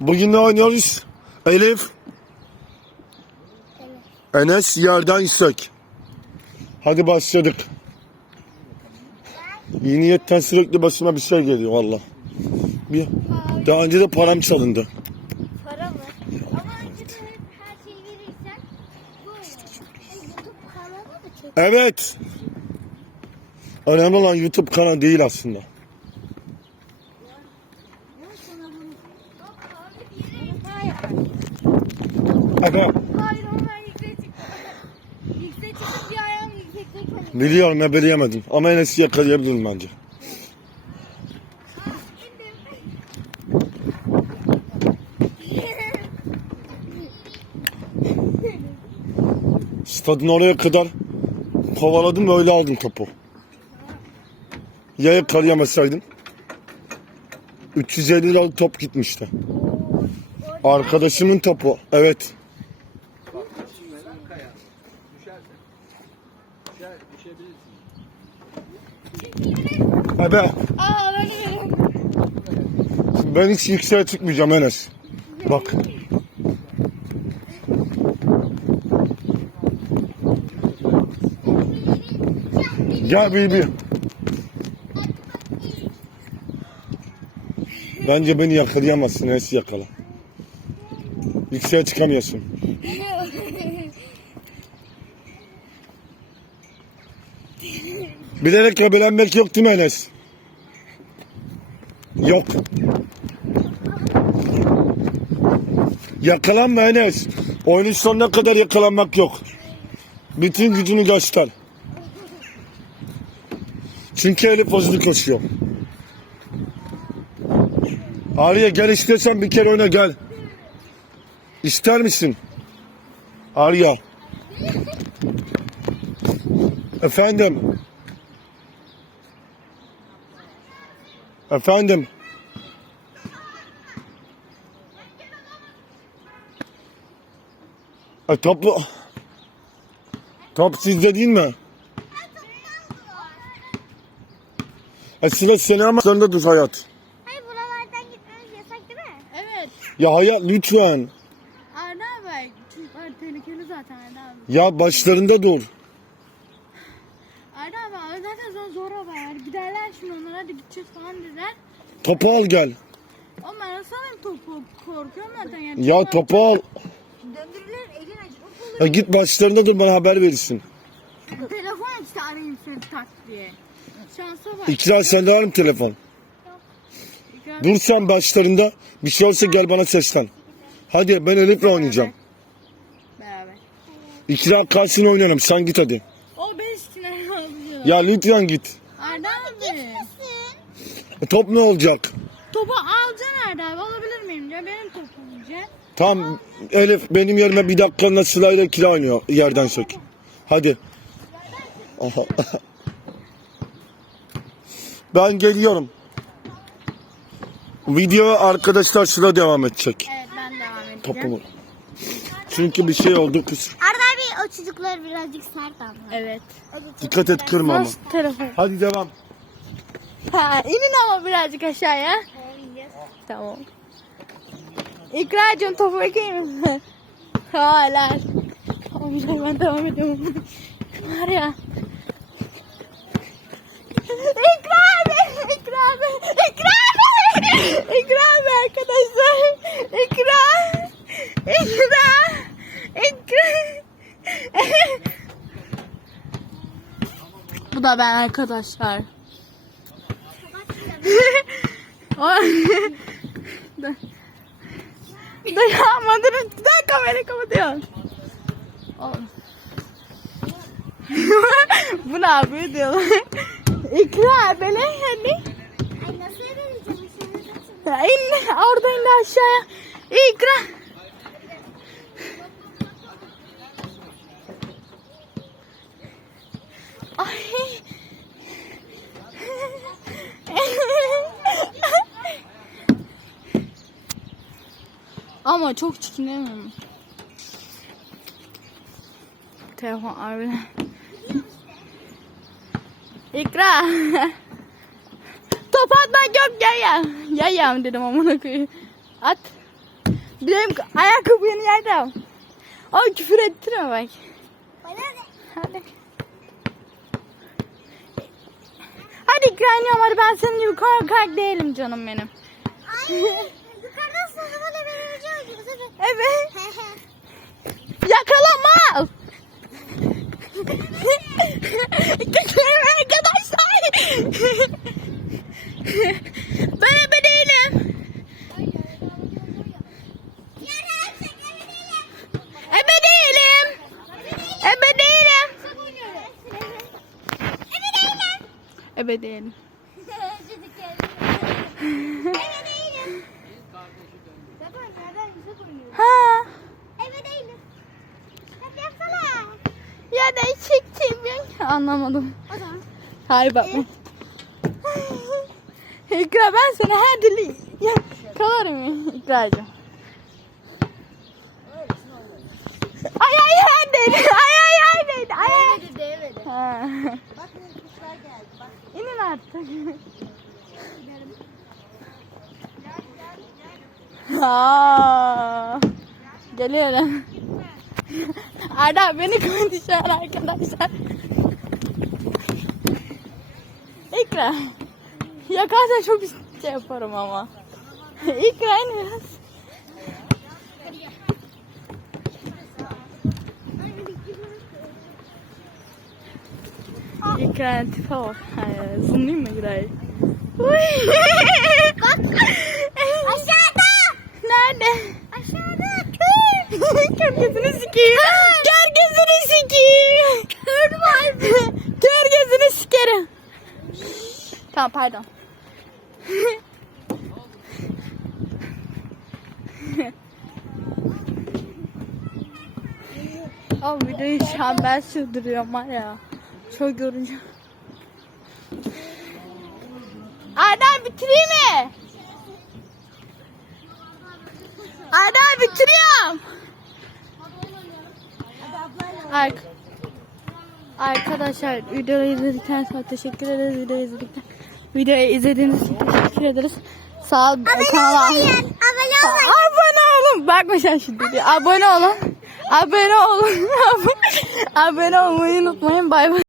Bugün ne oynuyoruz? Elif. Enes yerden yüksek. Hadi başladık. İyi niyetten sürekli başıma bir şey geliyor valla. Bir, daha önce de param çalındı. Para mı? Ama önce de hep her şeyi verirsen. E, YouTube kanalı da çek. Evet. Önemli olan YouTube kanalı değil aslında. Aga, Hayır ben yükseğe çıktım. Yükseğe çıkıp bir ayağım yüksekte kalıyor. biliyorum ne bilemedim ama Enes'i yakalayabilirim bence. Stadın oraya kadar kovaladım öyle aldım topu. Ya yakalayamasaydın? 350 liralık top gitmişti. Arkadaşımın topu. Evet. Aa ben ben hiç yükseğe çıkmayacağım Enes. Bak. Gel Bibi. Bence beni yakalayamazsın Enes yakala. Yükseğe çıkamıyorsun. Bilerek ebelenmek yok değil mi Enes? Yok. Yakalanma Enes. Oyunun sonuna kadar yakalanmak yok. Bütün gücünü göster. Çünkü Elif hızlı koşuyor. Arya gel istiyorsan bir kere oyna gel. İster misin? Arya. Efendim. Efendim. E, toplu... Top sizde değil mi? E, sıra seni ama sonunda dur hayat. Hayır buralardan gitmemiz yasak değil mi? Evet. Ya hayat lütfen. Arda abi. Çünkü tehlikeli zaten Arda abi. Ya başlarında dur. Arda abi zaten sonra zor haber. Yani giderler şimdi onlar hadi gideceğiz falan dediler. Topu al gel. Ama ben alayım topu? Korkuyorum zaten yani. Ya topu al. Döndürürler elin acı. Ya git başlarında dur bana haber verirsin. Telefon işte arayayım seni tak diye. Şansa bak. İkra sende var mı telefon? Sen başlarında. Bir şey olsa gel bana seslen. Hadi ben Elif'le oynayacağım. Beraber. İkra karşısına oynarım. Sen git hadi. O beş kişiler alıyor. Ya lütfen git. Arda abi. E, top ne olacak? Topu alacaksın Arda abi. Alabilir miyim diyor. Benim topum diyeceksin. Tam Elif benim yerime bir dakikalığına sırayla kira oynuyor yerden sök. Hadi. Aha. Ben geliyorum. Video arkadaşlar sıra devam edecek. Evet ben devam edeceğim. Çünkü bir şey oldu kız. Arda abi o çocuklar birazcık sert ama. Evet. Dikkat et kırma ama. Nasıl? Hadi devam. Ha, inin ama birazcık aşağıya. Tamam. İkracığım topu bakayım mı? Hala. Tamam ben devam ediyorum. Var ya. İkra abi! İkra abi! İkra abi! İkra abi arkadaşlar! İkra! İkra! İkra! Bu da ben arkadaşlar. Dayanmadın. Daha kamerayı kapatıyorsun. Bu ne yapıyor diyorlar. İkra böyle hadi. Ay nasıl öğreneceğim şimdi? Ya in, orada indi aşağıya. İkra. Ay. Ama çok mi? Telefon harbiden. İkra. Top atmak yok ya ya. Ya ya dedim amına koyayım. At. Benim ayakkabını al. Ay küfür ettirme bak. Hadi. Hadi güveniyorum hadi ben senin gibi korkak değilim canım benim. Ay yukarıdan sonra bana vereceğim gibi. Tabii. Evet. Yakalama. Kötüyüm arkadaşlar. ben ebe değilim. Ebe değilim. Ebe değilim. Ebe değilim. Ha. Eve değilim. Hep yapsana. Ya da çektim. Anlamadım. O zaman. Hayır bak. İkra ben sana her türlü yakalarım İkracığım. Ay ay ay dedi. Ay ay ay dedi. Ay ay. Değmedi değmedi. Ha. Bak ne kuşlar geldi. Bak. İnin artık. Aa, geliyorum. Arda beni konuşuyor arkadaşlar. İkra. Yakarsan çok şey yaparım ama. İkra in biraz. Bak. Hayır, Zoomlayayım mı. Bak. Aşağıda. Nerede? Aşağıda. Kör. Gözünü sikeyim. Kör gözünü sikeyim. Kör var. Kör gözünü sikerim. Tamam pardon. Abi videoyu şu an ben sürdürüyorum var ya. Çok yorucu. Arda bitireyim mi? Arda bitiriyorum. Ark Arkadaşlar videoyu izledikten sonra teşekkür ederiz videoyu izledikten. Videoyu izlediğiniz için teşekkür ederiz. Sağ ol kanala. Abone olmayın. Abone olun. Bakma sen şimdi diyor. Abone olun. Abone olun. Abone olmayı unutmayın. Bay bay.